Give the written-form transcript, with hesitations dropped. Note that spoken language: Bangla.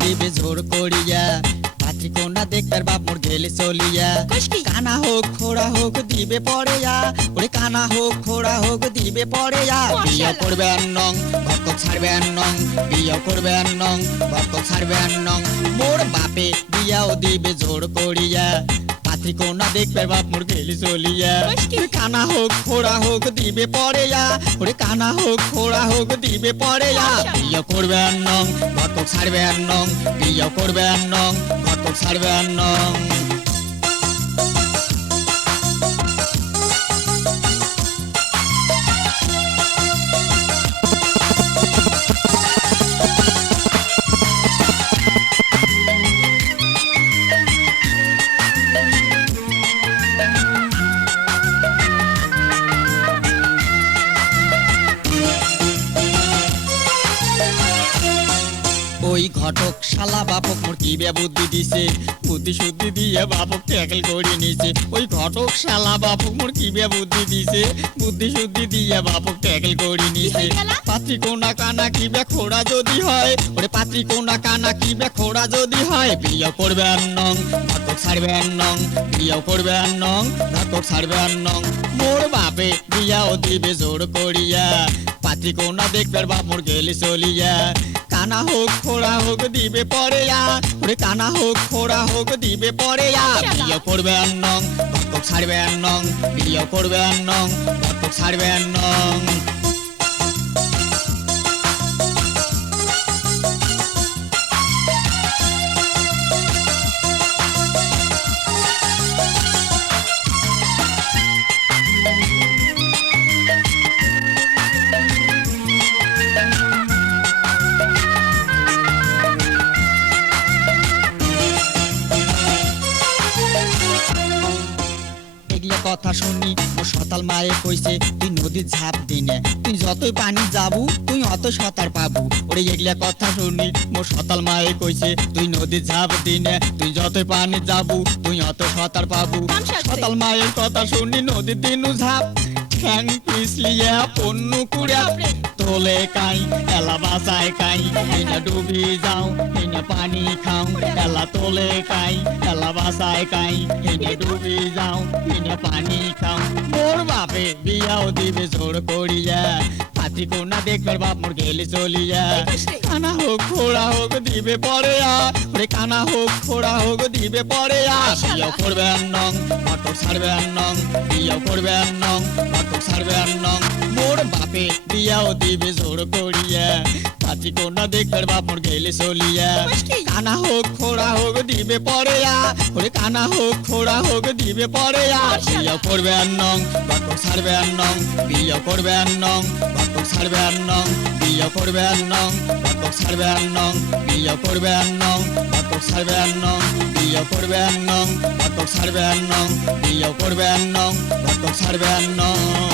দিবে জোর করিয়া পাত্রী কন্যা দেখবার বাপ মোর গেলে চলিয়া কানা হোক খোড়া হোক দিবে পড়েয়া ওরে কানা হোক খোড়া হোক দিবে পড়েয়া বিয়া করবে নং ভক্ত ছাড়বে নং বিয়া করবে নং ভক্ত ছাড়বে নং মোর বাপে বিয়াও দিবে জোর করিয়া পাত্রী কন্যা দেখবার বাপ মোর গেলে চলিয়া কানা হোক খোড়া হোক দিবে পড়েয়া ওরে কানা হোক খোড়া হোক দিবে পড়েয়া বিয়া করবে নং ভক্ত ছাড়বে নং বিয়া করবে নং ভক্ত ছাড়বে নং। ওই ঘটক শালা বাপক মোর কি বুদ্ধি দিছে বুদ্ধি শুদ্ধি দিয়ে বাপক ট্যাকেল করে নিছে ওই ঘটক শালা বাপক মোর কি বুদ্ধি দিছে বুদ্ধি শুদ্ধি দিয়ে বাপক ট্যাকেল করে নিছে পাত্রী কোনা কানা কি খোড়া যদি হয় ওরে পাত্রী কোনা কানা কি খোড়া যদি হয় বিয়া করবে নং ঘটক ছাড়বে নং বিয়া করবে নং ঘটক ছাড়বে নং মোর বাপে বিয়াও দিবে জোর করিয়া পাত্রী কোনা দেখবার বাপ মোর গেলে চলিয়া কানা হোক খোড়া হোক দিবে পড়েয়া ওরে কানা হোক খোড়া হোক দিবে পড়েয়া বিয়া করবে নং ঘটক ছাড়বে নং বিয়া করবে নং ঘটক ছাড়বে নং। কথা শুনি ও সতাল মায়ে কইছে তুই নদীর ঝাঁপ দিনে তুই যতই পানি যাবু তুই অত সাঁতার পাবু ওরে এগুলা কথা শুনি মোর সতাল মায়ে কইছে তুই নদীর ঝাঁপ দিনে তুই যতই পানি যাবু তুই অত সাঁতার পাবু সতাল মায়ের কথা শুনি নদীর দিনু ঝাঁপ ঠ্যাং পিছলিয়া পণ্য কুড়া তোলে কাই এলা বাসায় কাই হিনা ডুবি যাও হিনা পানি খাও এলা তোলে কাই এলা বাসায় কাই হিনা ডুবি যাও হিনা পানি খাও মোর বাপে বিয়াও দিবে জোর করিয়া পাত্রী কন্যা দেখবার বাপ মোর গেলে চলিয়া কানা হোক খোড়া হোক দিবে পড়েয়া ওরে কানা হোক খোড়া হোক দিবে পড়েয়া বিয়া করবে নং ঘটক ছাড়বে নং বিয়া করবে নং ঘটক ছাড়বে নং মোর বাপে বিয়াও দিবে জোর করিয়া পাত্রী কন্যা দেখবার বাপ মোর গেলে চলিয়া কানা হোক খোড়া হোক দিবে পড়েয়া ওরে কানা হোক খোড়া হোক দিবে পড়েয়া বিয়া করবে নং ঘটক ছাড়বে নং বিয়া করবে নং ঘটক ছাড়বে নং বিয়া করবে নং ঘটক ছাড়বে নং বিয়া করবে নং ঘটক ছাড়বে নং বিয়া করবে নং ঘটক ছাড়বে নং বিয়া করবে নং ঘটক ছাড়বে নং।